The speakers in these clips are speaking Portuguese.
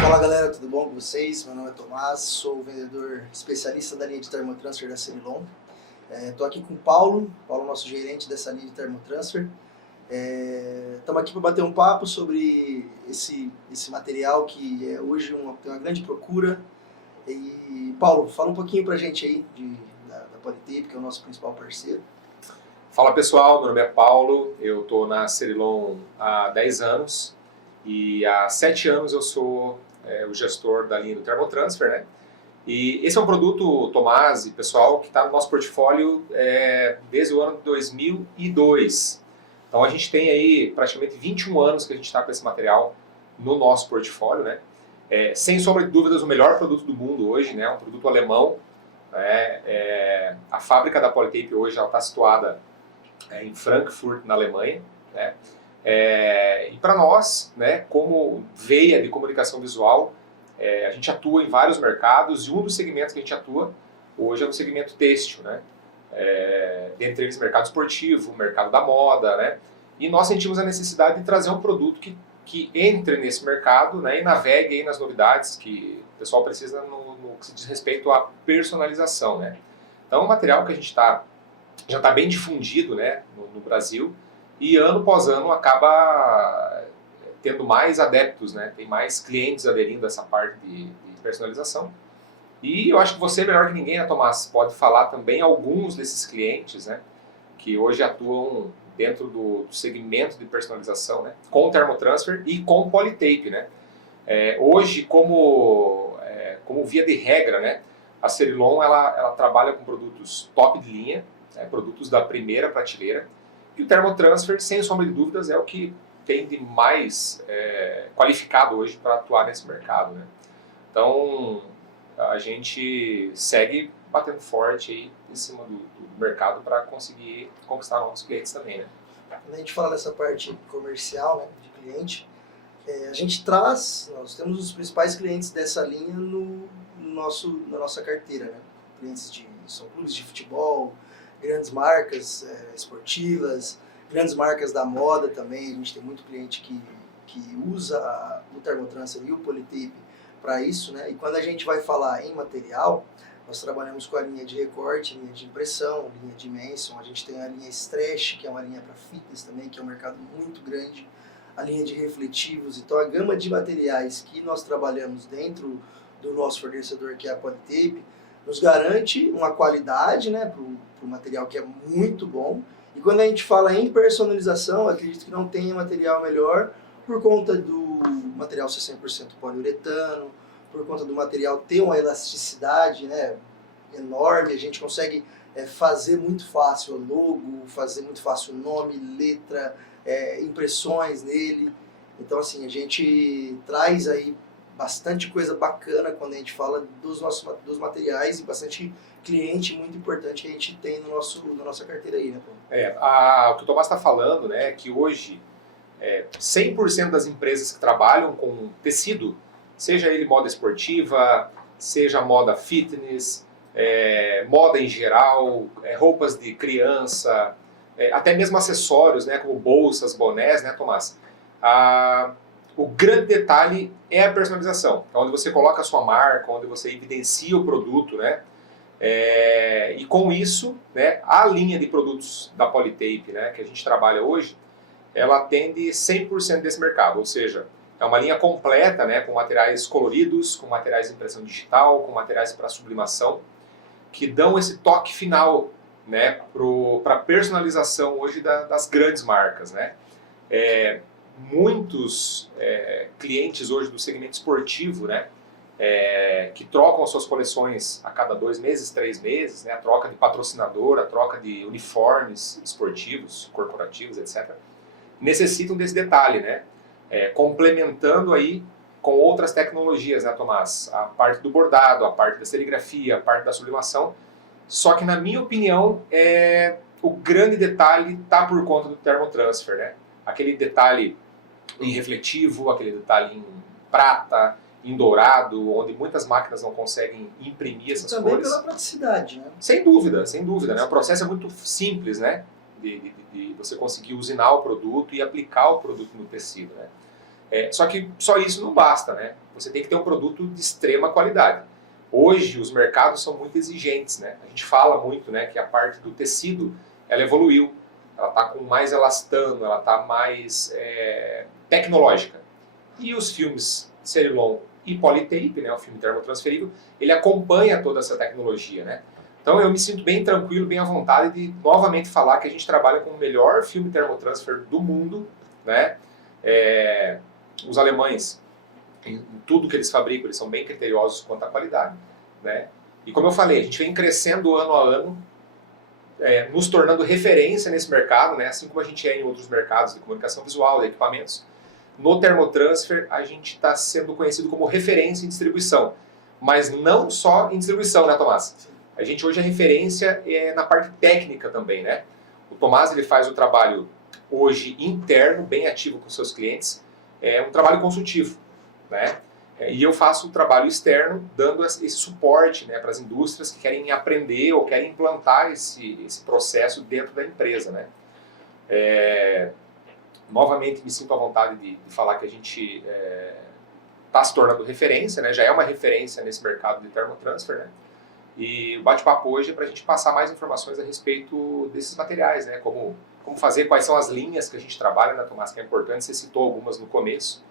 Fala galera, tudo bom com vocês? Meu nome é Tomás, sou o vendedor especialista da linha de Thermotransfer da Cerilon. Estou aqui com o Paulo, nosso gerente dessa linha de Thermotransfer. Estamos aqui para bater um papo sobre esse material que hoje tem uma grande procura. E Paulo, fala um pouquinho para a gente aí da Polytape, que é o nosso principal parceiro. Fala pessoal, meu nome é Paulo, eu estou na Cerilon há 10 anos e há 7 anos eu sou o gestor da linha do Thermotransfer, né? E esse é um produto, Tomás e pessoal, que está no nosso portfólio desde o ano de 2002. Então a gente tem aí praticamente 21 anos que a gente está com esse material no nosso portfólio, né? Sem sombra de dúvidas, o melhor produto do mundo hoje, né? Um produto alemão. A fábrica da Polytape hoje está situada em Frankfurt, na Alemanha, né? E para nós, né, como veia de comunicação visual, a gente atua em vários mercados e um dos segmentos que a gente atua hoje é no segmento têxtil, né? Dentre eles mercado esportivo, mercado da moda, né? E nós sentimos a necessidade de trazer um produto que entre nesse mercado, né, e navegue aí nas novidades que o pessoal precisa no que se diz respeito à personalização, né? Então, o material que a gente já está bem difundido, né, no Brasil, e ano após ano acaba tendo mais adeptos, né? Tem mais clientes aderindo a essa parte de personalização. E eu acho que você, melhor que ninguém, né, Tomás, pode falar também alguns desses clientes, né, que hoje atuam dentro do segmento de personalização, né, com Thermotransfer e com Polytape, né. Hoje, como via de regra, né, a Cerilon ela trabalha com produtos top de linha, né, produtos da primeira prateleira, e o Thermotransfer, sem sombra de dúvidas, é o que tem de mais qualificado hoje para atuar nesse mercado, né. Então, a gente segue batendo forte aí em cima do mercado para conseguir conquistar novos clientes também, né. Quando a gente fala dessa parte comercial, né, de cliente, nós temos os principais clientes dessa linha na nossa carteira, né. Clientes são clubes de futebol, grandes marcas esportivas, grandes marcas da moda também. A gente tem muito cliente que usa o Thermotransfer e o Polytape para isso, né? E quando a gente vai falar em material, nós trabalhamos com a linha de recorte, linha de impressão, linha de Manson. A gente tem a linha Stretch, que é uma linha para fitness também, que é um mercado muito grande, a linha de refletivos. Então a gama de materiais que nós trabalhamos dentro do nosso fornecedor, que é a Polytape, nos garante uma qualidade, né, para o material que é muito bom. E quando a gente fala em personalização, acredito que não tenha material melhor por conta do material ser 100% poliuretano, por conta do material ter uma elasticidade, né, enorme. A gente consegue fazer muito fácil o logo, fazer muito fácil o nome, letra, impressões nele. Então, assim, a gente traz aí bastante coisa bacana quando a gente fala dos materiais e bastante cliente muito importante que a gente tem na nossa carteira aí, né, Paulo? O que o Tomás está falando, né, é que hoje 100% das empresas que trabalham com tecido, seja ele moda esportiva, seja moda fitness, moda em geral, roupas de criança, até mesmo acessórios, né, como bolsas, bonés, né, Tomás? O grande detalhe é a personalização, onde você coloca a sua marca, onde você evidencia o produto, né? E com isso, né, a linha de produtos da Polytape, né, que a gente trabalha hoje, ela atende 100% desse mercado, ou seja, é uma linha completa, né, com materiais coloridos, com materiais de impressão digital, com materiais para sublimação, que dão esse toque final, né, para a personalização hoje das grandes marcas, né. Muitos clientes hoje do segmento esportivo, né, que trocam as suas coleções a cada 2 meses, 3 meses, né, a troca de patrocinador, a troca de uniformes esportivos, corporativos, etc., necessitam desse detalhe, né, complementando aí com outras tecnologias, né, Tomás? A parte do bordado, a parte da serigrafia, a parte da sublimação. Só que, na minha opinião, o grande detalhe está por conta do Thermotransfer, né? Aquele detalhe em refletivo, aquele detalhe em prata, em dourado, onde muitas máquinas não conseguem imprimir essas também cores. Também pela praticidade, né? Sem dúvida, né? O processo é muito simples, né? de você conseguir usinar o produto e aplicar o produto no tecido, né? Só que só isso não basta, né? Você tem que ter um produto de extrema qualidade. Hoje os mercados são muito exigentes, né? A gente fala muito, né, que a parte do tecido ela evoluiu, ela está com mais elastano, ela está mais tecnológica. E os filmes Cerilon e Polytape, né, o filme termotransferível, ele acompanha toda essa tecnologia, né? Então eu me sinto bem tranquilo, bem à vontade de novamente falar que a gente trabalha com o melhor filme termotransfer do mundo, né? Os alemães, em tudo que eles fabricam, eles são bem criteriosos quanto à qualidade, né? E como eu falei, a gente vem crescendo ano a ano, nos tornando referência nesse mercado, né? Assim como a gente é em outros mercados de comunicação visual, de equipamentos. No Thermotransfer, a gente está sendo conhecido como referência em distribuição, mas não só em distribuição, né, Tomás? Sim. A gente hoje é referência na parte técnica também, né? O Tomás ele faz o trabalho hoje interno, bem ativo com seus clientes, um trabalho consultivo, né? E eu faço o trabalho externo, dando esse suporte, né, para as indústrias que querem aprender ou querem implantar esse processo dentro da empresa, né? Novamente me sinto à vontade de falar que a gente está se tornando referência, né? Já é uma referência nesse mercado de termotransfer, né? E o bate-papo hoje é para a gente passar mais informações a respeito desses materiais, né? Como fazer, quais são as linhas que a gente trabalha, né, Tomás, que é importante, você citou algumas no começo.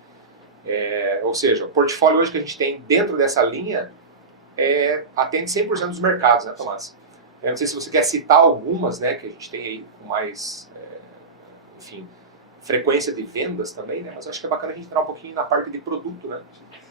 Ou seja, o portfólio hoje que a gente tem dentro dessa linha atende 100% dos mercados, né, Tomás? Eu não sei se você quer citar algumas, né, que a gente tem aí com mais, enfim, frequência de vendas também, né? Mas eu acho que é bacana a gente entrar um pouquinho na parte de produto, né?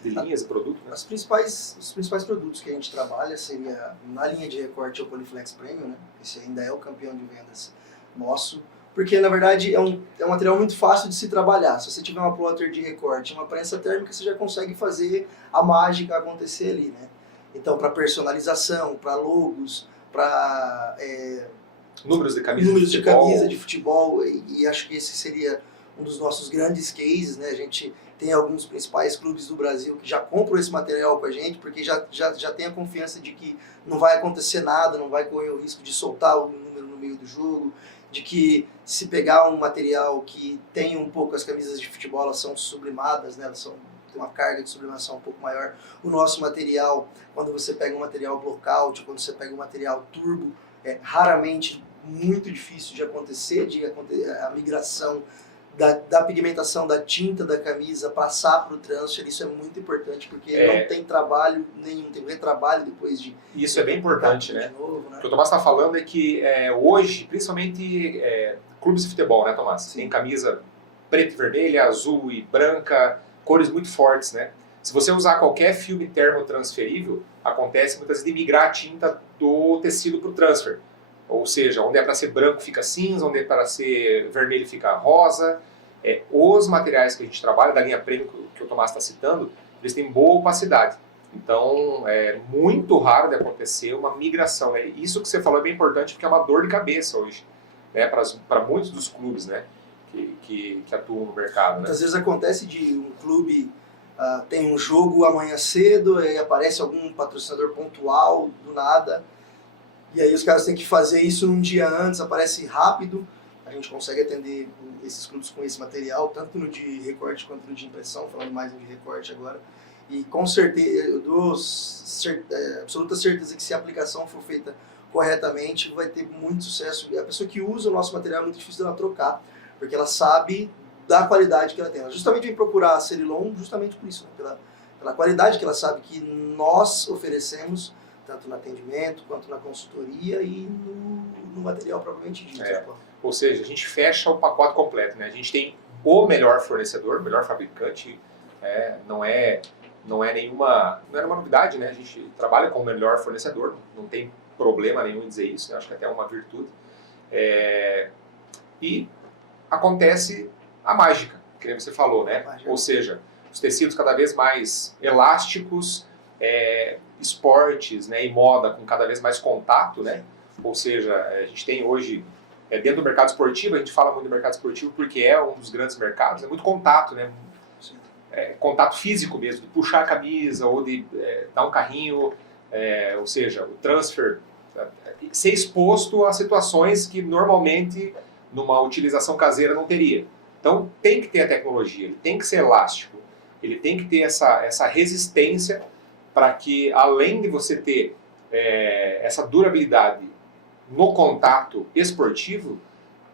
De linhas de produto, né? Os principais produtos que a gente trabalha seria na linha de recorte o Polyflex Premium, né? Esse ainda é o campeão de vendas nosso, porque na verdade é um material muito fácil de se trabalhar. Se você tiver uma plotter de recorte, uma prensa térmica, você já consegue fazer a mágica acontecer ali, né? Então, para personalização, para logos, para números de camisa de futebol, e acho que esse seria um dos nossos grandes cases, né? A gente tem alguns principais clubes do Brasil que já compram esse material com a gente, porque já tem a confiança de que não vai acontecer nada, não vai correr o risco de soltar o número no meio do jogo, de que se pegar um material que tem um pouco, as camisas de futebol, elas são sublimadas, né? Elas tem uma carga de sublimação um pouco maior. O nosso material, quando você pega um material blockout, quando você pega um material turbo, raramente, muito difícil de acontecer, a migração da pigmentação da tinta da camisa passar para o transfer. Isso é muito importante, porque não tem trabalho nenhum, tem retrabalho depois de... Isso é bem importante, né? Novo, né? O que o Tomás está falando é que hoje, principalmente clubes de futebol, né, Tomás? Sim. Tem camisa preta e vermelha, azul e branca, cores muito fortes, né? Se você usar qualquer filme termotransferível, acontece muitas vezes de migrar a tinta do tecido para o transfer. Ou seja, onde é para ser branco fica cinza, onde é para ser vermelho fica rosa. Os materiais que a gente trabalha, da linha premium que o Tomás está citando, eles têm boa opacidade. Então, é muito raro de acontecer uma migração. Isso que você falou é bem importante, porque é uma dor de cabeça hoje, né, para muitos dos clubes, né, que atuam no mercado. Né? Muitas vezes acontece de um clube tem um jogo amanhã cedo, e aparece algum patrocinador pontual do nada, e aí os caras têm que fazer isso um dia antes, aparece rápido. A gente consegue atender esses clubes com esse material, tanto no de recorte quanto no de impressão, falando mais no de recorte agora. E com certeza, eu dou absoluta certeza que se a aplicação for feita corretamente, vai ter muito sucesso. E a pessoa que usa o nosso material é muito difícil dela trocar, porque ela sabe da qualidade que ela tem. Ela justamente vem procurar a Cerilon justamente por isso, né? Pela qualidade que ela sabe que nós oferecemos, tanto no atendimento, quanto na consultoria e no material propriamente dito. Ou seja, a gente fecha o pacote completo, né? A gente tem o melhor fornecedor, o melhor fabricante, não era uma novidade, né? A gente trabalha com o melhor fornecedor, não tem problema nenhum em dizer isso, né? Acho que até é uma virtude. E acontece a mágica, que você falou, né? Ou seja, os tecidos cada vez mais elásticos, esportes, né, e moda com cada vez mais contato, né? Ou seja, a gente tem hoje, dentro do mercado esportivo, a gente fala muito do mercado esportivo porque é um dos grandes mercados, é muito contato, né? Contato físico mesmo, de puxar a camisa ou de dar um carrinho, ou seja, o transfer, ser exposto a situações que normalmente numa utilização caseira não teria. Então tem que ter a tecnologia, ele tem que ser elástico, ele tem que ter essa resistência para que, além de você ter essa durabilidade no contato esportivo,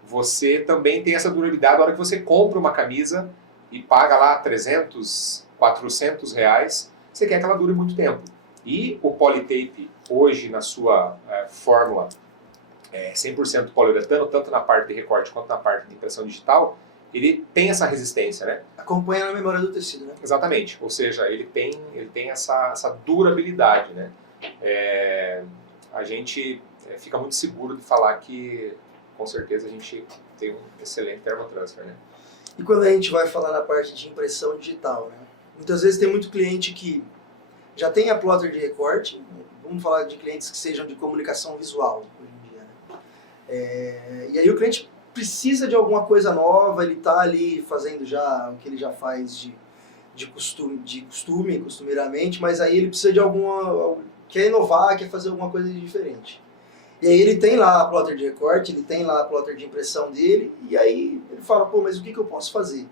você também tem essa durabilidade na hora que você compra uma camisa e paga lá 300, 400 reais, você quer que ela dure muito tempo. E o Polytape, hoje, na sua fórmula 100% poliuretano, tanto na parte de recorte quanto na parte de impressão digital, ele tem essa resistência, né? Acompanha na memória do tecido, né? Exatamente, ou seja, ele tem essa durabilidade, né? A gente fica muito seguro de falar que, com certeza, a gente tem um excelente thermotransfer, né? E quando a gente vai falar na parte de impressão digital, né? Muitas vezes tem muito cliente que já tem a plotter de recorte, vamos falar de clientes que sejam de comunicação visual hoje em dia, né? E aí o cliente precisa de alguma coisa nova, ele está ali fazendo já o que ele já faz costumeiramente, mas aí ele precisa de quer inovar, quer fazer alguma coisa de diferente. E aí ele tem lá a plotter de recorte, ele tem lá a plotter de impressão dele, e aí ele fala, pô, mas o que eu posso fazer?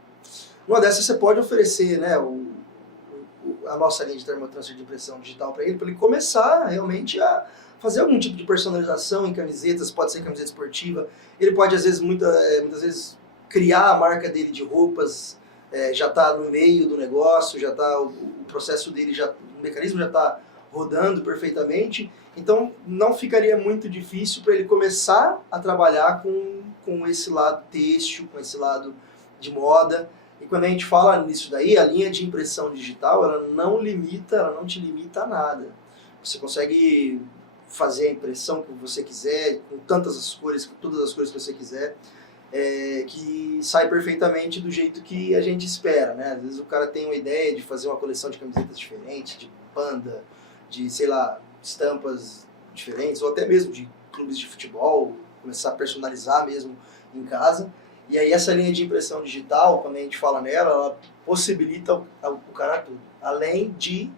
Uma dessas você pode oferecer, né, a nossa linha de thermotransfer de impressão digital para ele começar realmente a fazer algum tipo de personalização em camisetas, pode ser camiseta esportiva, ele pode às vezes, muitas vezes, criar a marca dele de roupas, já está no meio do negócio, já está o processo dele, o mecanismo já está rodando perfeitamente, então não ficaria muito difícil para ele começar a trabalhar com esse lado têxtil, com esse lado de moda. E quando a gente fala nisso daí, a linha de impressão digital, ela não te limita a nada. Você consegue fazer a impressão que você quiser, com todas as cores que você quiser, que sai perfeitamente do jeito que a gente espera, né? Às vezes o cara tem uma ideia de fazer uma coleção de camisetas diferentes, de panda, de, sei lá, estampas diferentes, ou até mesmo de clubes de futebol, começar a personalizar mesmo em casa. E aí essa linha de impressão digital, quando a gente fala nela, ela possibilita o cara tudo. Além de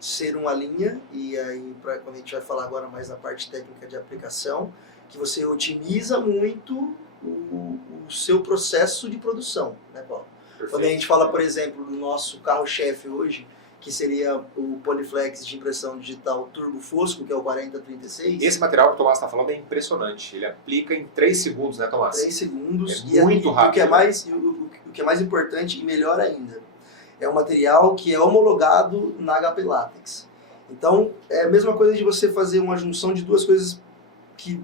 ser uma linha, e aí quando a gente vai falar agora mais na parte técnica de aplicação, que você otimiza muito o seu processo de produção, né, Paulo? Perfeito. Quando a gente fala, por exemplo, do nosso carro-chefe hoje, que seria o Polyflex de impressão digital Turbo Fosco, que é o 4036. Esse material que o Tomás está falando é impressionante. Ele aplica em 3 segundos, né, Tomás? 3 segundos. É muito rápido. O que é mais importante e melhor ainda, é um material que é homologado na HP Latex. Então, é a mesma coisa de você fazer uma junção de duas coisas que,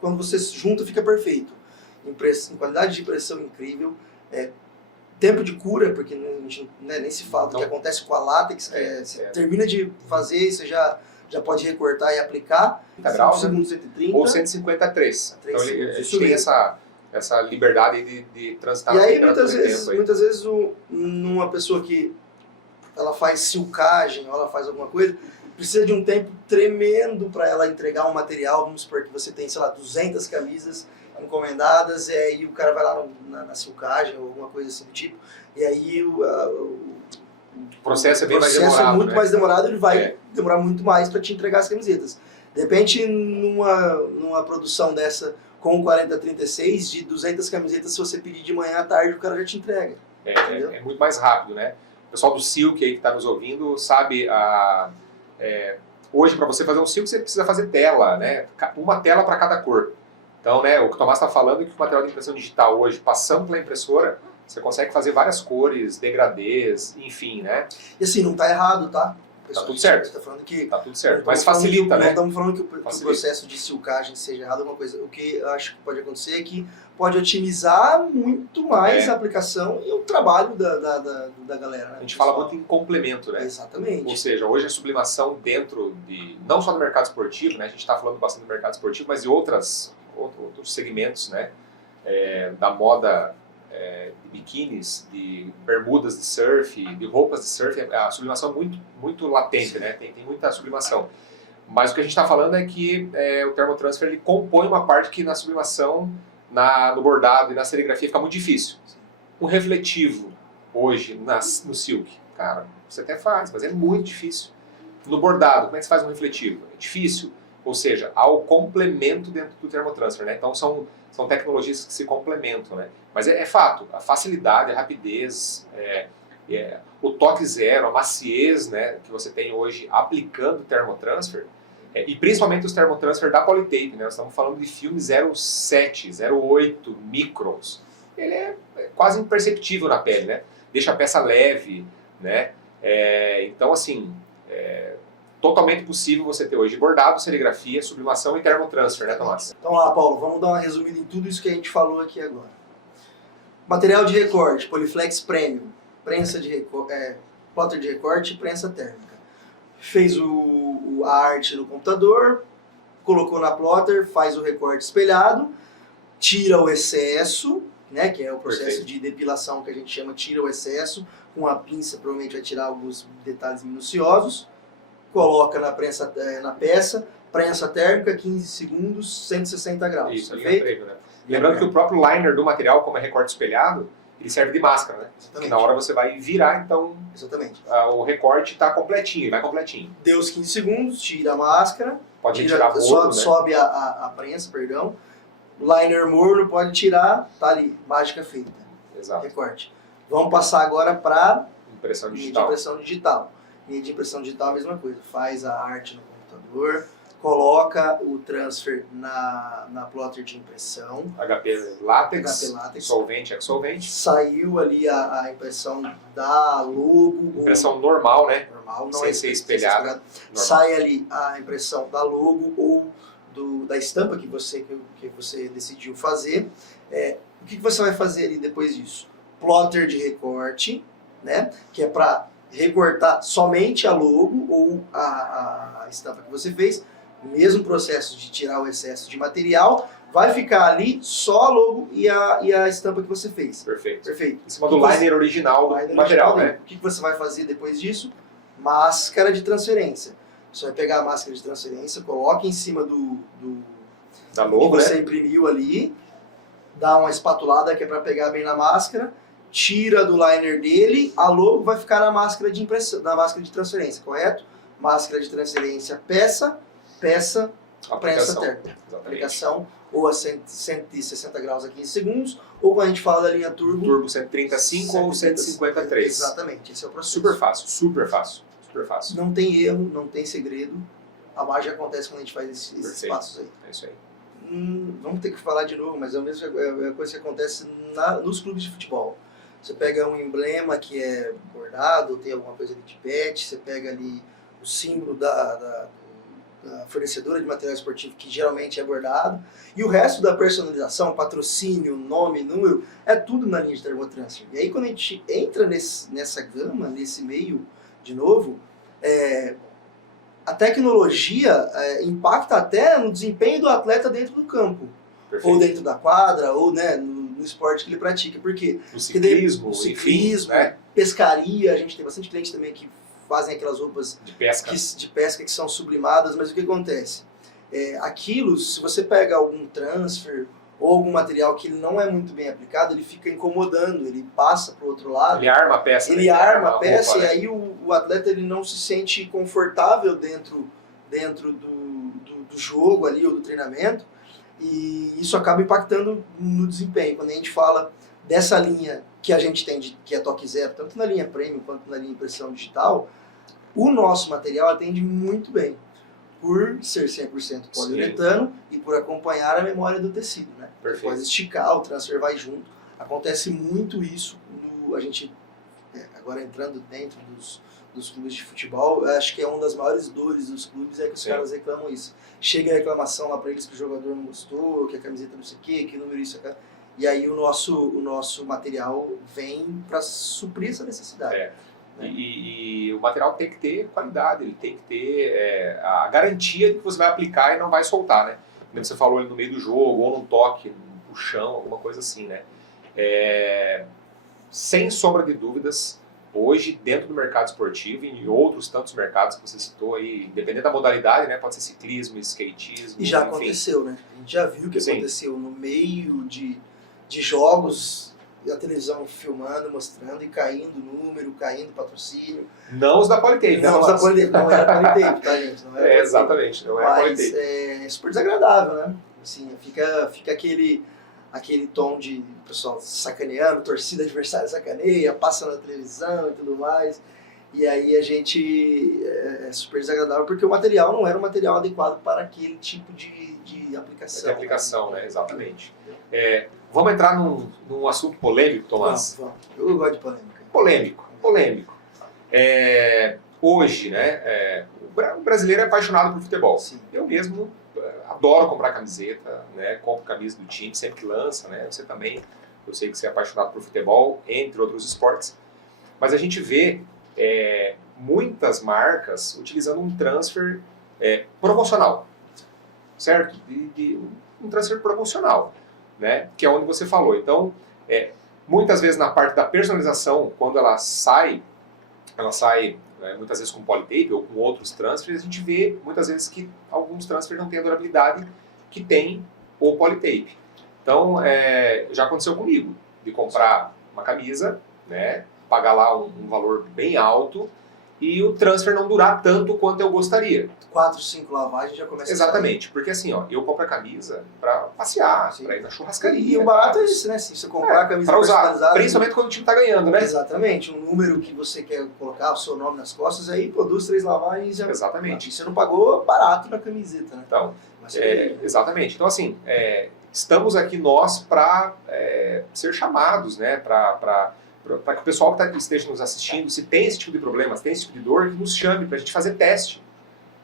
quando você junta, fica perfeito. Qualidade de impressão incrível, tempo de cura, porque a gente nem se fala do que acontece com a látex, você termina de fazer e você já pode recortar e aplicar, 5 segundos 130. Ou 153. Então ele tem essa liberdade de transitar. E aí muitas vezes numa pessoa que ela faz silcagem ou ela faz alguma coisa, precisa de um tempo tremendo para ela entregar um material. Vamos supor que você tem, sei lá, 200 camisas encomendadas, e aí o cara vai lá na silcagem ou alguma coisa assim do tipo, e aí o processo é bem mais demorado. O processo é muito mais demorado, ele vai demorar muito mais para te entregar as camisetas. De repente, numa produção dessa com 4036, de 200 camisetas, se você pedir de manhã à tarde, o cara já te entrega. É muito mais rápido, né? O pessoal do Silk aí que está nos ouvindo sabe, hoje para você fazer um Silk você precisa fazer tela, né? Uma tela para cada cor. Então, né, o que o Tomás está falando é que o material de impressão digital hoje, passando pela impressora, você consegue fazer várias cores, degradês, enfim, né? E assim, não está errado, tá? Tá tudo certo. Tá falando que tá tudo certo, mas facilita, né? Não estamos falando que o processo de silcagem seja errado, alguma coisa. O que eu acho que pode acontecer é que pode otimizar muito mais a aplicação e o trabalho da galera. Né? A gente fala muito em complemento, né? Exatamente. Ou seja, hoje a sublimação dentro não só do mercado esportivo, né? A gente está falando bastante do mercado esportivo, mas de outros segmentos, né? Da moda de biquínis, de bermudas de surf, de roupas de surf, a sublimação é muito, muito latente, né? Tem muita sublimação. Mas o que a gente está falando é que o thermotransfer ele compõe uma parte que na sublimação, no bordado e na serigrafia fica muito difícil. Um refletivo hoje no silk, cara, você até faz, mas é muito difícil. No bordado, como é que você faz um refletivo? É difícil. Ou seja, há o complemento dentro do thermotransfer, né? Então são são tecnologias que se complementam, né? Mas é fato, a facilidade, a rapidez, o toque zero, a maciez, né, que você tem hoje aplicando o Thermotransfer, e principalmente os Thermotransfer da Polytape, né? Nós estamos falando de filme 0,7, 0,8 microns. Ele é quase imperceptível na pele, né? Deixa a peça leve, né? Então, assim, totalmente possível você ter hoje bordado, serigrafia, sublimação e Thermotransfer, né, Tomás? Então lá, Paulo, vamos dar uma resumida em tudo isso que a gente falou aqui agora. Material de recorte, Polyflex Premium, prensa de plotter de recorte e prensa térmica. Fez a arte no computador, colocou na plotter, faz o recorte espelhado, tira o excesso, né, que é o processo Perfeito. de depilação que a gente chama, tira o excesso, com a pinça provavelmente vai tirar alguns detalhes minuciosos, coloca na peça, prensa térmica, 15 segundos, 160 graus. Isso, ali perfeito? prêmio, né? Lembrando que o próprio liner do material, como é recorte espelhado, ele serve de máscara, né? Exatamente. Que na hora você vai virar, então Exatamente. o recorte está completinho, vai completinho. Deu os 15 segundos, tira a máscara, Pode retirar morno, né? sobe a prensa, perdão. Liner morno pode tirar, tá ali, mágica feita. Exato. Recorte. Vamos passar agora para Impressão linha de digital. impressão digital. Linha de impressão digital, a mesma coisa. Faz a arte no computador, coloca o transfer na plotter de impressão. HP látex, HP látex. solvente, exsolvente. Saiu ali a impressão da logo. Impressão normal, né? normal, não Sem é ser espelhada. normal. Normal. Sai ali a impressão da logo ou da estampa que você decidiu fazer. O que você vai fazer ali depois disso? Plotter de recorte, né? Que é para recortar somente a logo ou a estampa que você fez. Mesmo processo de tirar o excesso de material, vai ficar ali só a logo e a estampa que você fez. Perfeito. Perfeito. Em cima do liner original do material, né? O que você vai fazer depois disso? Máscara de transferência. Você vai pegar a máscara de transferência, coloca em cima Da que logo, você né? imprimiu ali, dá uma espatulada que é para pegar bem na máscara, tira do liner dele, a logo vai ficar na máscara de impressão, na máscara de transferência, correto? Máscara de transferência, peça, prensa Aplicação. térmica. Exatamente. Aplicação ou a 160 graus a 15 segundos, ou quando a gente fala da linha turbo, Turbo 135 ou 153. Exatamente, esse é o processo. Super fácil, super fácil, super fácil. Não tem erro, não tem segredo. A mágica acontece quando a gente faz esses Perfeito. passos aí. É isso aí. Vamos ter que falar de novo, mas é a coisa que acontece nos clubes de futebol. Você pega um emblema que é bordado, tem alguma coisa ali de patch, você pega ali o símbolo da fornecedora de material esportivo, que geralmente é bordado, e o resto da personalização, patrocínio, nome, número, é tudo na linha de Thermotransfer. E aí quando a gente entra nessa gama, nesse meio, de novo, a tecnologia impacta até no desempenho do atleta dentro do campo, Perfeito. ou dentro da quadra, ou no esporte que ele pratica. Por quê? No ciclismo, Porque enfim, né? pescaria, a gente tem bastante cliente também que fazem aquelas roupas De pesca. de pesca que são sublimadas, mas o que acontece? Aquilo, se você pega algum transfer ou algum material que ele não é muito bem aplicado, ele fica incomodando, ele passa para o outro lado. Ele arma a peça. Ele né? arma a peça roupa, e aí o atleta ele não se sente confortável dentro do jogo ali ou do treinamento, e isso acaba impactando no desempenho. Quando a gente fala dessa linha que a gente tem, que é toque zero, tanto na linha premium quanto na linha impressão digital, o nosso material atende muito bem, por ser 100% poliuretano e por acompanhar a memória do tecido, né? Perfeito. Pode esticar, o transfer vai junto. Acontece muito isso a gente, agora entrando dentro dos clubes de futebol, acho que é uma das maiores dores dos clubes, é que os Sim. caras reclamam isso. Chega a reclamação lá para eles que o jogador não gostou, que a camiseta não sei o quê, que o número isso, aquilo. E aí o nosso material vem para suprir essa necessidade. E o material tem que ter qualidade, ele tem que ter a garantia de que você vai aplicar e não vai soltar, né? Como você falou ali no meio do jogo, ou num toque, no chão, alguma coisa assim, né? Sem sombra de dúvidas, hoje, dentro do mercado esportivo e em outros tantos mercados que você citou aí, dependendo da modalidade, né? Pode ser ciclismo, skatismo, E já enfim. aconteceu, né? A gente já viu que Sim. aconteceu no meio de jogos, a televisão filmando, mostrando e caindo número, caindo patrocínio. Não os da Polytape, Não, né? não era Polytape, tá, gente? Não era Polytape. Exatamente, não é Mas Polytape. é super desagradável, né? Assim, fica aquele aquele tom de pessoal sacaneando, torcida adversária sacaneia, passa na televisão e tudo mais. E aí a gente é super desagradável porque o material não era um material adequado para aquele tipo de aplicação. De aplicação, né? Exatamente. Vamos entrar num assunto polêmico, Tomás? Vamos. Eu gosto de polêmica. Polêmico. Hoje, né, o brasileiro é apaixonado por futebol. Sim. Eu mesmo adoro comprar camiseta, né, compro camisa do time sempre que lança, né, você também, eu sei que você é apaixonado por futebol, entre outros esportes, mas a gente vê muitas marcas utilizando um transfer promocional, certo? Um transfer promocional, né, que é onde você falou. Então, muitas vezes na parte da personalização, quando ela sai muitas vezes com polytape ou com outros transfers, a gente vê muitas vezes que alguns transfers não têm a durabilidade que tem o polytape. Então, já aconteceu comigo, de comprar uma camisa, né, pagar lá um valor bem alto e o transfer não durar tanto quanto eu gostaria. 4, 5 lavagens já começa Exatamente, porque assim, ó, eu compro a camisa para passear, para ir na churrascaria. E o barato é isso, né? Se você comprar a camisa para usar, personalizada, principalmente quando o time tá ganhando, né? Exatamente, um número que você quer colocar o seu nome nas costas, aí pô, 2, 3 lavagens já. Exatamente. E você não pagou barato na camiseta, né? Então, Mas exatamente. Então, assim, estamos aqui nós para ser chamados, né? Para que o pessoal que esteja nos assistindo, se tem esse tipo de problema, se tem esse tipo de dor, que nos chame para a gente fazer teste.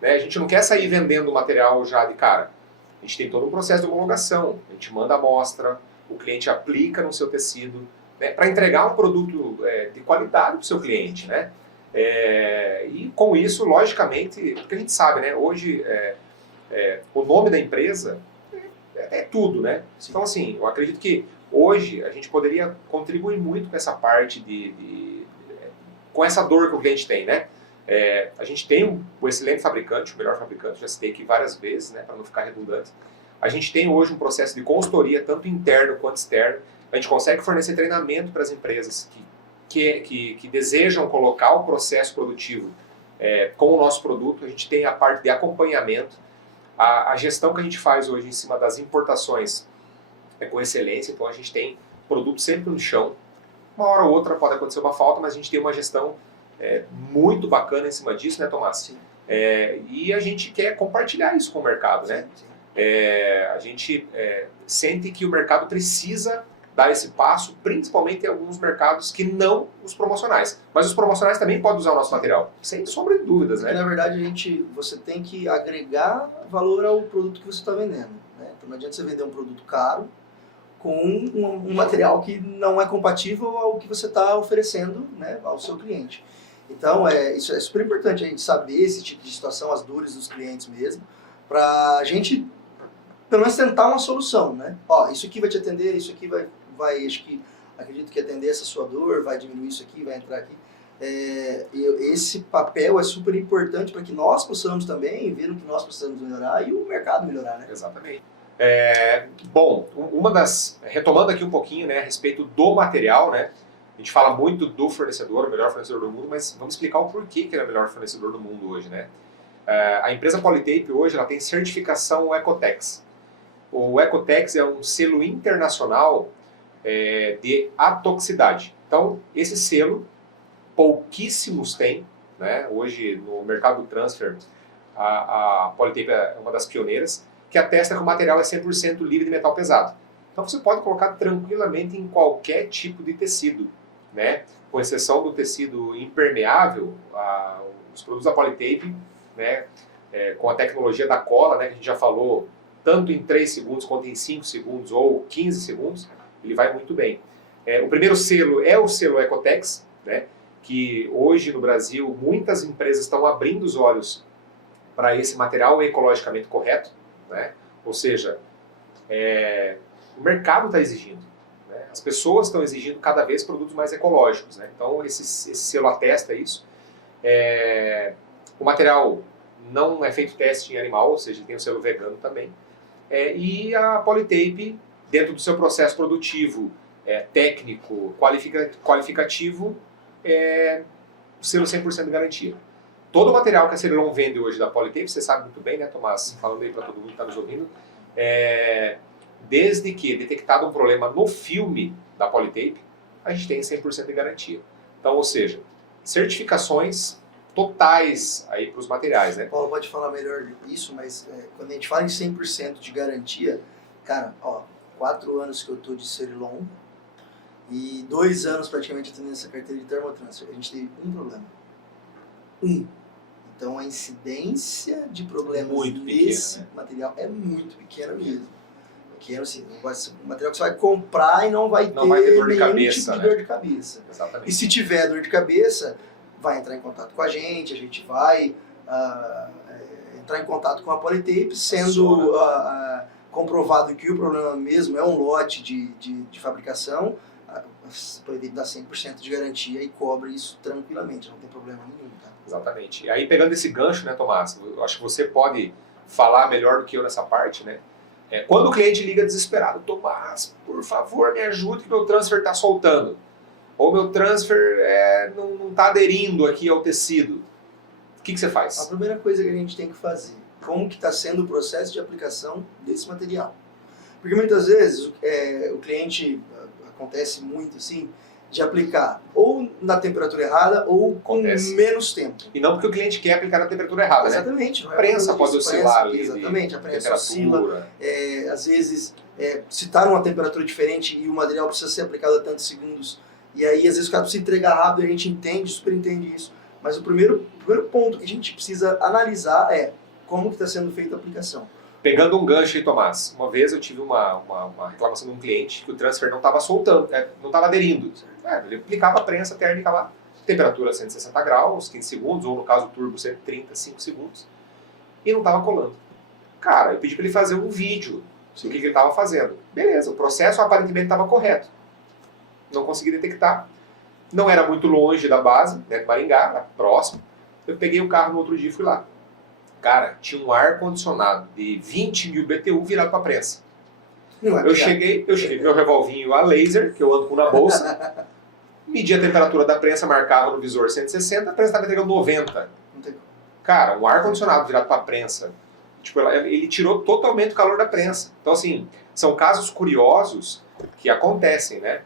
Né? A gente não quer sair vendendo o material já de cara. A gente tem todo um processo de homologação. A gente manda a amostra, o cliente aplica no seu tecido, né? Para entregar um produto de qualidade para o seu cliente. Né? E com isso, logicamente, porque a gente sabe, né? Hoje o nome da empresa é tudo. Né? Então, assim, eu acredito que hoje a gente poderia contribuir muito com essa parte com essa dor que o cliente tem, né? A gente tem um excelente fabricante, o melhor fabricante, já citei aqui várias vezes, né, para não ficar redundante. A gente tem hoje um processo de consultoria, tanto interno quanto externo. A gente consegue fornecer treinamento para as empresas que desejam colocar o processo produtivo com o nosso produto. A gente tem a parte de acompanhamento. A gestão que a gente faz hoje em cima das importações é com excelência, então a gente tem produto sempre no chão. Uma hora ou outra pode acontecer uma falta, mas a gente tem uma gestão muito bacana em cima disso, né, Tomás? Sim. E a gente quer compartilhar isso com o mercado, né? Sim. A gente sente que o mercado precisa dar esse passo, principalmente em alguns mercados que não os promocionais. Mas os promocionais também podem usar o nosso material, sem sombra de dúvidas, né? Porque, na verdade, você tem que agregar valor ao produto que você está vendendo. Né? Então não adianta você vender um produto caro com um material que não é compatível ao que você está oferecendo, né, ao seu cliente. Então, isso é super importante a gente saber esse tipo de situação, as dores dos clientes mesmo, para a gente, pelo menos, tentar uma solução, né? Ó, isso aqui vai te atender, isso aqui vai acredito que atender essa sua dor, vai diminuir isso aqui, vai entrar aqui. Esse papel é super importante para que nós possamos também ver o que nós precisamos melhorar e o mercado melhorar, né? Exatamente. Bom, retomando aqui um pouquinho, né, a respeito do material, né? A gente fala muito do fornecedor, o melhor fornecedor do mundo, mas vamos explicar o porquê que ele é o melhor fornecedor do mundo hoje, né? A empresa Polytape hoje ela tem certificação Ecotex. O Ecotex é um selo internacional de atoxicidade. Então, esse selo, pouquíssimos têm, né? Hoje, no mercado do transfer, a Polytape é uma das pioneiras, que atesta que o material é 100% livre de metal pesado. Então, você pode colocar tranquilamente em qualquer tipo de tecido, né? Com exceção do tecido impermeável, os produtos da Polytape, né? Com a tecnologia da cola, né? Que a gente já falou, tanto em 3 segundos quanto em 5 segundos ou 15 segundos, ele vai muito bem. O primeiro selo é o selo Ecotex, né? Que hoje no Brasil muitas empresas estão abrindo os olhos para esse material ecologicamente correto, né? Ou seja, o mercado está exigindo, né? As pessoas estão exigindo cada vez produtos mais ecológicos, né? Então esse selo atesta isso. O material não é feito teste em animal, ou seja, tem o selo vegano também. E a Polytape, dentro do seu processo produtivo, técnico, qualificativo, o selo 100% de garantia. Todo o material que a Cerilon vende hoje da Polytape, você sabe muito bem, né, Tomás? Falando aí para todo mundo que está nos ouvindo, desde que detectado um problema no filme da Polytape, a gente tem 100% de garantia. Então, ou seja, certificações totais aí para os materiais, né? Paulo pode falar melhor isso, mas quando a gente fala em 100% de garantia, cara, 4 anos que eu tô de Cerilon e 2 anos praticamente atendendo essa carteira de Thermotransfer, a gente teve um problema. Então a incidência de problemas Muito nesse pequena, né? material é muito pequena mesmo. Pequeno assim, não vai ser um material que você vai comprar e não vai ter dor de nenhum cabeça, tipo de né? dor de cabeça. Exatamente. E se tiver dor de cabeça, vai entrar em contato com a gente vai entrar em contato com a Polytape, sendo comprovado que o problema mesmo é um lote de fabricação, a Polytape dá 100% de garantia e cobre isso tranquilamente, não tem problema nenhum. Tá? Exatamente. E aí, pegando esse gancho, né, Tomás, eu acho que você pode falar melhor do que eu nessa parte, né? Quando o cliente liga desesperado, Tomás, por favor, me ajude que meu transfer está soltando. Ou meu transfer não está aderindo aqui ao tecido. O que você A faz? primeira coisa que a gente tem que fazer, como que está sendo o processo de aplicação desse material. Porque muitas vezes o cliente, acontece muito assim, de aplicar ou na temperatura errada ou com menos tempo. E não porque o cliente quer aplicar na temperatura errada, né? Exatamente. A prensa pode oscilar ali. Exatamente, a prensa oscila. Às vezes, se está numa temperatura diferente e o material precisa ser aplicado a tantos segundos, e aí às vezes o cara precisa entregar rápido, a gente entende, super entende isso. Mas o primeiro ponto que a gente precisa analisar é como que está sendo feita a aplicação. Pegando um gancho aí, Tomás, uma vez eu tive uma reclamação de um cliente que o transfer não estava soltando, não estava aderindo. Ele aplicava a prensa térmica lá, temperatura 160 graus, 15 segundos, ou no caso o turbo 130, 5 segundos, e não estava colando. Cara, eu pedi para ele fazer um vídeo do que ele estava fazendo. Beleza, o processo aparentemente estava correto. Não consegui detectar. Não era muito longe da base, né, de Maringá, era próximo. Eu peguei o carro no outro dia e fui lá. Cara, tinha um ar-condicionado de 20 mil BTU virado para prensa. Eu cheguei com meu revolvinho a laser, que eu ando com na bolsa, medi a temperatura da prensa, marcava no visor 160, a prensa estava entregando 90. Cara, um ar-condicionado virado para prensa, tipo, ele tirou totalmente o calor da prensa. Então, assim, são casos curiosos que acontecem, né?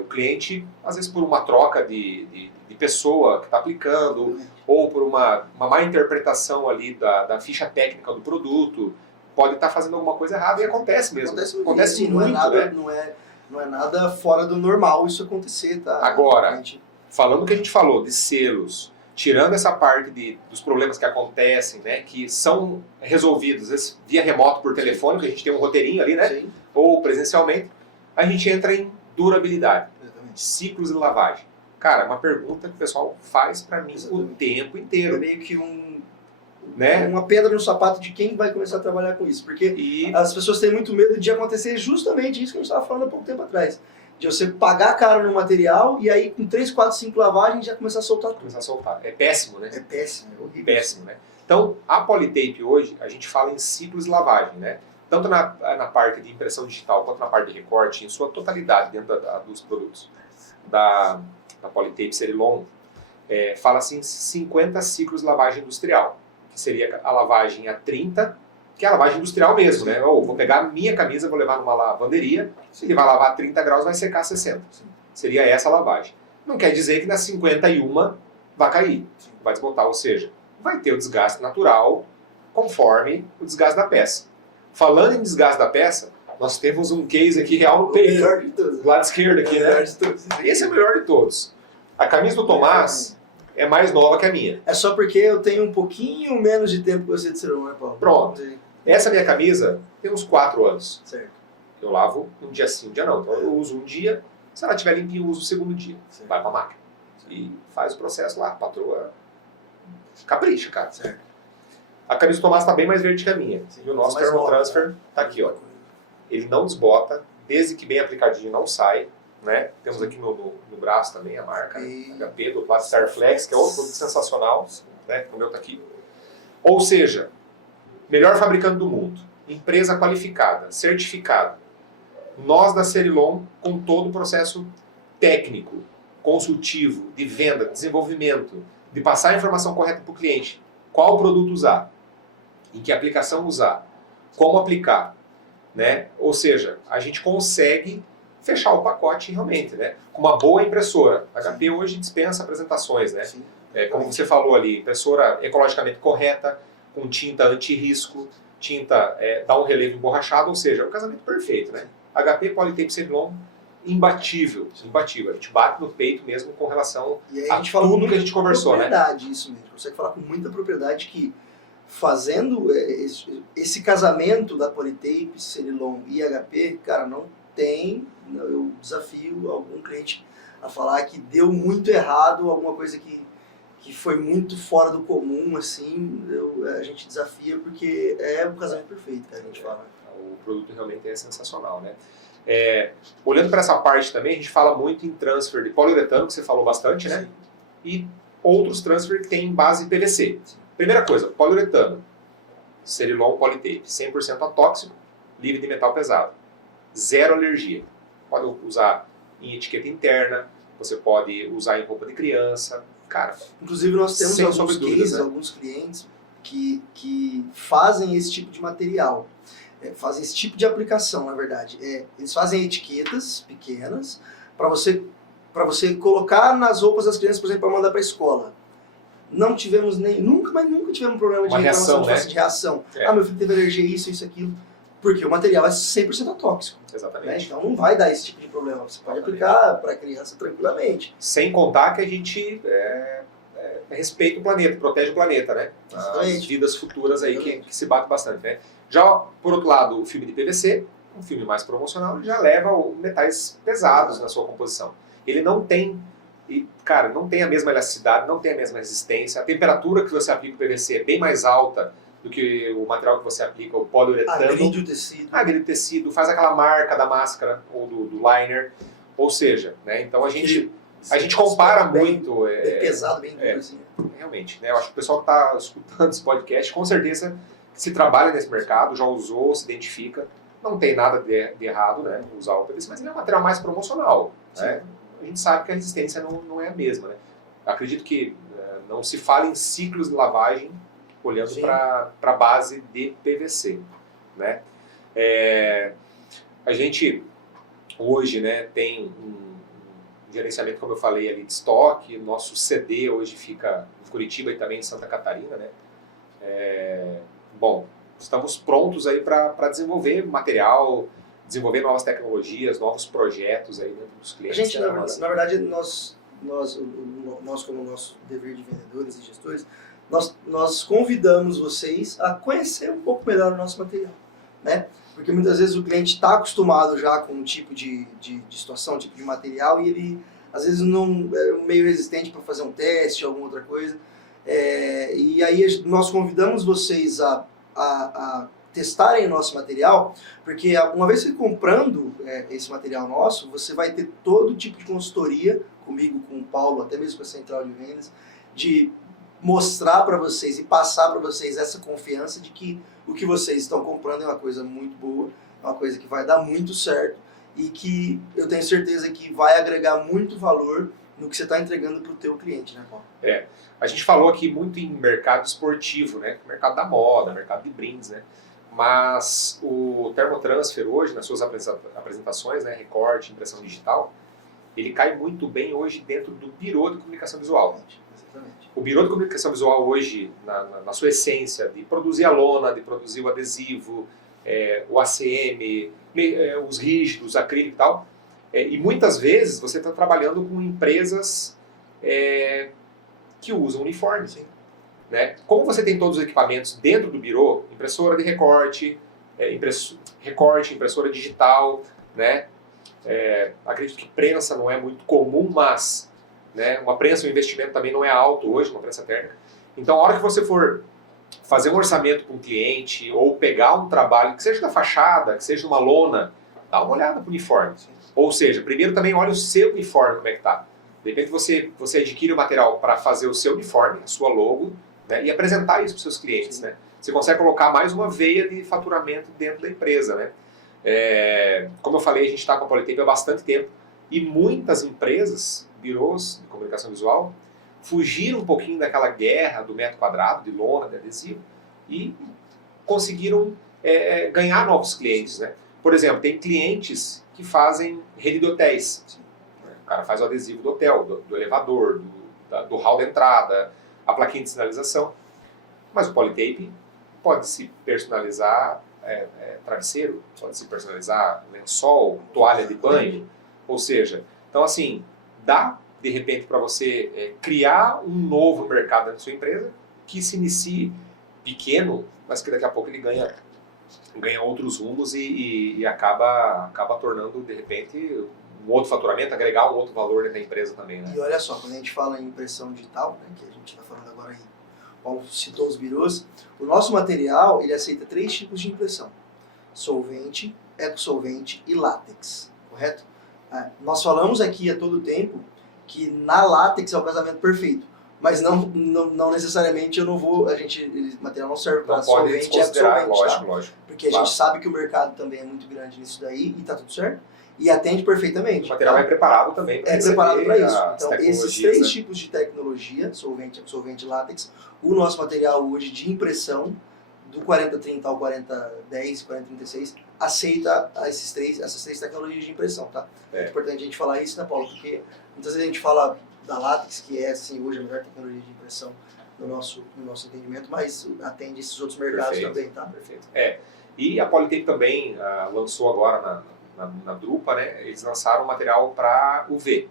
O cliente, às vezes por uma troca de pessoa que está aplicando, ou por uma má interpretação ali da ficha técnica do produto, pode estar fazendo alguma coisa errada e acontece mesmo. Acontece muito, né? Não é nada fora do normal isso acontecer, tá? Agora, falando o que a gente falou de selos, tirando essa parte dos problemas que acontecem, né, que são resolvidos às vezes, via remoto por telefone, que a gente tem um roteirinho ali, né? Sim. Ou presencialmente, a gente entra em durabilidade, ciclos de lavagem. Cara, uma pergunta que o pessoal faz para mim o tempo inteiro. É meio que uma pedra no sapato de quem vai começar a trabalhar com isso. Porque as pessoas têm muito medo de acontecer justamente isso que a gente estava falando há pouco tempo atrás. De você pagar caro no material e aí com 3, 4, 5 lavagens já começar a soltar tudo. Começar a soltar. É péssimo, né? É péssimo, é horrível. Péssimo, né? Então, a Polytape hoje, a gente fala em ciclos de lavagem, né? Tanto na parte de impressão digital quanto na parte de recorte, em sua totalidade dentro dos produtos da Polytape Cerilon, fala-se em 50 ciclos de lavagem industrial, que seria a lavagem a 30, que é a lavagem industrial mesmo, né? Ou vou pegar a minha camisa, vou levar numa lavanderia, ele vai lavar a 30 graus, vai secar a 60. Seria essa a lavagem. Não quer dizer que na 51 vai cair, vai desmontar, ou seja, vai ter o desgaste natural conforme o desgaste da peça. Falando em desgaste da peça, nós temos um case aqui real no peito, do lado esquerdo aqui, né? Esse é o melhor de todos. A camisa do Tomás é mais nova que a minha. É só porque eu tenho um pouquinho menos de tempo que você de Cerilon, né, Paulo? Pronto. Essa minha camisa tem uns 4 anos. Certo. Eu lavo um dia sim, um dia não. Então eu uso um dia, se ela estiver limpinha, eu uso o segundo dia. Certo. Vai pra máquina. E faz o processo lá, a patroa capricha, cara. Certo. A camisa do Tomás está bem mais verde que a minha. Sim, E o nosso mais Thermotransfer nova, está aqui, ó. Ele não desbota, desde que bem aplicadinho não sai, né? Temos aqui no braço também a marca HP, do lado Starflex, que é outro produto sensacional, né? O meu está aqui. Ou seja, melhor fabricante do mundo, empresa qualificada, certificada. Nós da Cerilon, com todo o processo técnico, consultivo, de venda, desenvolvimento, de passar a informação correta para o cliente. Qual produto usar, em que aplicação usar, como aplicar. né? Ou seja, a gente consegue fechar o pacote realmente, né? Com uma boa impressora. A HP hoje dispensa apresentações, né? Sim. Como você falou ali, impressora ecologicamente correta, com tinta anti-risco, tinta dá um relevo emborrachado, ou seja, é um casamento perfeito, né? HP Polytape Cerilon, imbatível, imbatível. A gente bate no peito mesmo com relação a tudo que a gente conversou, né? Isso mesmo, consegue falar com muita propriedade que fazendo esse casamento da Polytape, Cerilon e HP, cara, não tem, eu desafio algum cliente a falar que deu muito errado, alguma coisa que foi muito fora do comum, assim, a gente desafia porque é o casamento perfeito, que a gente fala. O produto realmente é sensacional, né? Olhando para essa parte também, a gente fala muito em transfer de poliuretano, que você falou bastante, né? Sim. E outros transfer que tem base PVC. Sim. Primeira coisa, poliuretano, Cerilon Polytape, 100% atóxico, livre de metal pesado. Zero alergia. Pode usar em etiqueta interna, você pode usar em roupa de criança. Cara, inclusive nós temos alguns cases, né? Alguns clientes que fazem esse tipo de material. Fazem esse tipo de aplicação, na verdade. Eles fazem etiquetas pequenas para você colocar nas roupas das crianças, por exemplo, para mandar para a escola. Não tivemos nunca tivemos problema de reação, né? De reação. Meu filho teve alergia a isso, aquilo. Porque o material é 100% atóxico. Exatamente. Né? Então não vai dar esse tipo de problema. Você pode aplicar para a criança tranquilamente. Sem contar que a gente respeita o planeta, protege o planeta, né? Exatamente. As vidas futuras aí que se batem bastante, né? Já, por outro lado, o filme de PVC, um filme mais promocional, já leva metais pesados na sua composição. Ele não tem, não tem a mesma elasticidade, não tem a mesma resistência. A temperatura que você aplica o PVC é bem mais alta do que o material que você aplica, o poliuretano. Agride o tecido. Agride o tecido, faz aquela marca da máscara ou do liner. Ou seja, né? Então a gente compara muito. Bem pesado, bem duro, assim. Realmente, né? Eu acho que o pessoal que está escutando esse podcast, com certeza, se trabalha nesse mercado, já usou, se identifica. Não tem nada de errado, né? Usar o PVC, mas ele é um material mais promocional. Né? A gente sabe que a resistência não é a mesma, né? Acredito que não se fala em ciclos de lavagem olhando para a base de PVC, né? A gente hoje, né, tem um gerenciamento, como eu falei ali, de estoque. Nosso CD hoje fica em Curitiba e também em Santa Catarina, né? Bom, estamos prontos aí para desenvolver material, desenvolver novas tecnologias, novos projetos aí dentro dos clientes. A gente, na verdade, nós como nosso dever de vendedores e gestores, nós convidamos vocês a conhecer um pouco melhor o nosso material, né? Porque muitas vezes o cliente está acostumado já com um tipo de situação, um tipo de material, e ele às vezes não é meio resistente para fazer um teste, alguma outra coisa. E aí nós convidamos vocês a testarem o nosso material, porque uma vez você comprando esse material nosso, você vai ter todo tipo de consultoria comigo, com o Paulo, até mesmo com a central de vendas, de mostrar para vocês e passar para vocês essa confiança de que o que vocês estão comprando é uma coisa muito boa, é uma coisa que vai dar muito certo e que eu tenho certeza que vai agregar muito valor no que você está entregando para o teu cliente, né, Paulo? A gente falou aqui muito em mercado esportivo, né? Mercado da moda, mercado de brindes, né? Mas o Thermotransfer hoje, nas suas apresentações, né, recorte, impressão digital, ele cai muito bem hoje dentro do birô de comunicação visual. Exatamente. O birô de comunicação visual hoje, na sua essência, de produzir a lona, de produzir o adesivo, o ACM, os rígidos, acrílico e tal, e muitas vezes você está trabalhando com empresas que usam uniforme. Sim. Né? Como você tem todos os equipamentos dentro do birô, impressora de recorte, impressora digital, né? Acredito que prensa não é muito comum, mas né, uma prensa, o investimento também não é alto hoje, uma prensa térmica. Então, a hora que você for fazer um orçamento com um cliente ou pegar um trabalho, que seja da fachada, que seja uma lona, dá uma olhada para o uniforme. Ou seja, primeiro também olha o seu uniforme, como é que está. De repente você adquire o material para fazer o seu uniforme, a sua logo, né, e apresentar isso para os seus clientes. Né? Você consegue colocar mais uma veia de faturamento dentro da empresa. Né? Como eu falei, a gente está com a Polytape há bastante tempo e muitas empresas, birôs de comunicação visual, fugiram um pouquinho daquela guerra do metro quadrado, de lona, de adesivo, e conseguiram ganhar novos clientes. Né? Por exemplo, tem clientes que fazem rede de hotéis. O cara faz o adesivo do hotel, do elevador, do hall de entrada, a plaquinha de sinalização. Mas o Polytape pode se personalizar travesseiro, pode se personalizar lençol, toalha de banho. Ou seja, então assim, dá de repente para você criar um novo mercado na sua empresa que se inicie pequeno, mas que daqui a pouco ele ganha outros rumos e acaba tornando de repente um outro faturamento, agregar um outro valor dentro da empresa também, né? E olha só, quando a gente fala em impressão digital, né, que a gente está falando agora aí, o Paulo citou os birôs, o nosso material ele aceita 3 tipos de impressão: solvente, ecosolvente e látex, correto? Nós falamos aqui a todo tempo que na látex é o casamento perfeito, mas não necessariamente o material não serve para solvente e ecosolvente, lógico. Porque a gente sabe que o mercado também é muito grande nisso daí e tá tudo certo. E atende perfeitamente. O material é preparado também para preparado para isso. Então, esses 3 né? tipos de tecnologia, solvente, absorvente e látex, o nosso material hoje de impressão, do 4030 ao 4010 e 4036, aceita essas três tecnologias de impressão, tá? É importante a gente falar isso, né, Paulo? Porque muitas vezes a gente fala da látex, que é, assim, hoje a melhor tecnologia de impressão no nosso entendimento, mas atende esses outros mercados também, tá? Perfeito. E a Polytape também lançou agora na Drupa, né, eles lançaram um material para UV.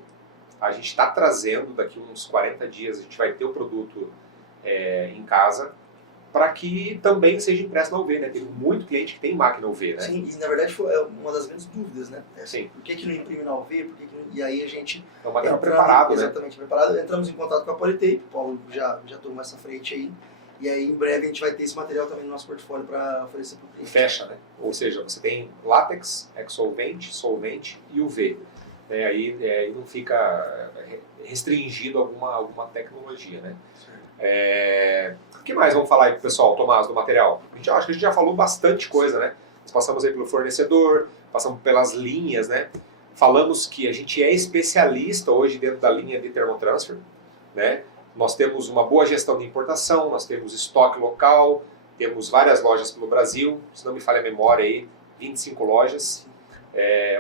A gente está trazendo, daqui uns 40 dias, a gente vai ter o produto em casa, para que também seja impresso na UV, né? Tem muito cliente que tem máquina UV, né? Sim, e na verdade foi uma das grandes dúvidas, né? Sim. Por que não imprime na UV? E aí a gente... É um material preparado, né? Exatamente, preparado. Entramos em contato com a Polytape, o Paulo já tomou essa frente aí. E aí, em breve, a gente vai ter esse material também no nosso portfório para oferecer para o cliente. Fecha, né? Ou seja, você tem látex, exsolvente, solvente e UV. Aí não fica restringido alguma tecnologia, né? O que mais vamos falar aí pro pessoal, Tomás, do material? Acho que a gente já falou bastante coisa, né? Nós passamos aí pelo fornecedor, passamos pelas linhas, né? Falamos que a gente é especialista hoje dentro da linha de Thermotransfer, né? Nós temos uma boa gestão de importação, nós temos estoque local, temos várias lojas pelo Brasil, se não me falha a memória aí, 25 lojas.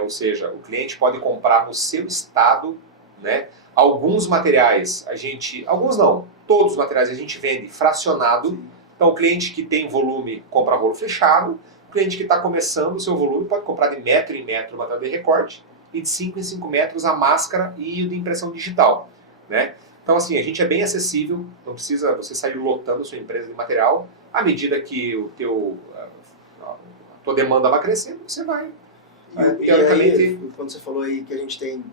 Ou seja, o cliente pode comprar no seu estado, né? Alguns materiais alguns não, todos os materiais a gente vende fracionado. Então o cliente que tem volume compra rolo fechado, o cliente que está começando o seu volume pode comprar de metro em metro o material de recorte e de 5 em 5 metros a máscara e o de impressão digital, né? Então assim, a gente é bem acessível, não precisa você sair lotando a sua empresa de material. À medida que a tua demanda vai crescendo, você vai. E aí, quando você falou aí que a gente tem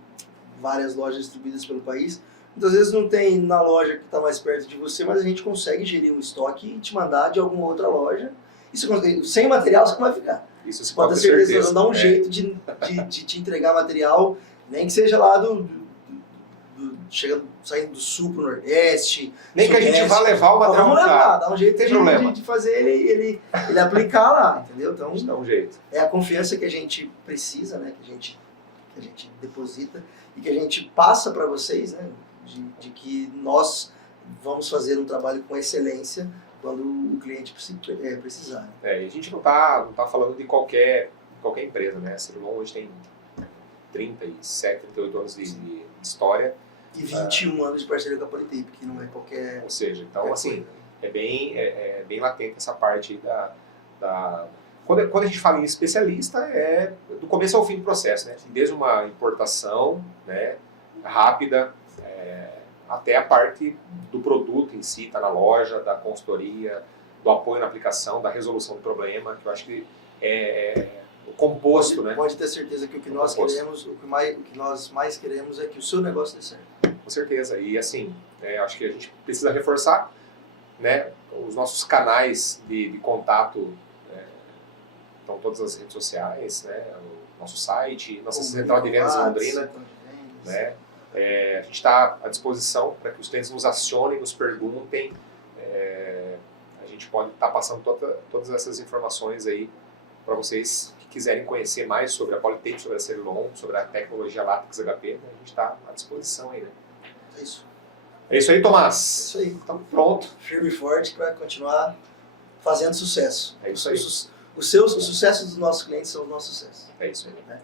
várias lojas distribuídas pelo país, muitas vezes não tem na loja que está mais perto de você, mas a gente consegue gerir um estoque e te mandar de alguma outra loja. Sem material você não vai ficar. Isso você pode ter certeza. Nós vamos dar um jeito de te entregar material, nem que seja lá saindo do sul pro nordeste. Nem que a gente vá levar o material. Vamos levar, dá um jeito de fazer ele aplicar lá, entendeu? Então, dá um jeito. É a confiança que a gente precisa, né? Que a gente deposita e que a gente passa para vocês, né? De que nós vamos fazer um trabalho com excelência quando o cliente precisar. E a gente não tá falando de qualquer empresa, né? A Cerilon hoje tem 37, 38 anos de história. E 21 anos de parceria com a Polytape, que não é qualquer... Ou seja, então assim, é bem latente essa parte aí Quando a gente fala em especialista, é do começo ao fim do processo, né? Desde uma importação, né, rápida, até a parte do produto em si, tá na loja, da consultoria, do apoio na aplicação, da resolução do problema, que eu acho que o composto, né? Pode ter certeza que o que nós queremos, o que nós mais queremos é que o seu negócio dê certo. Com certeza. E assim, acho que a gente precisa reforçar, né, os nossos canais de contato. Então, todas as redes sociais, né, o nosso site, nossa central de vendas em Londrina, né, a gente está à disposição para que os clientes nos acionem, nos perguntem. A gente pode estar passando todas essas informações aí para vocês que quiserem conhecer mais sobre a Polytape, sobre a Cerilon, sobre a tecnologia Látex HP, né, a gente está à disposição aí, né. É isso. É isso aí, Tomás. É isso aí. Estamos pronto. Firme e forte para continuar fazendo sucesso. É isso aí. o sucesso dos nossos clientes são o nosso sucesso. É isso aí. Né?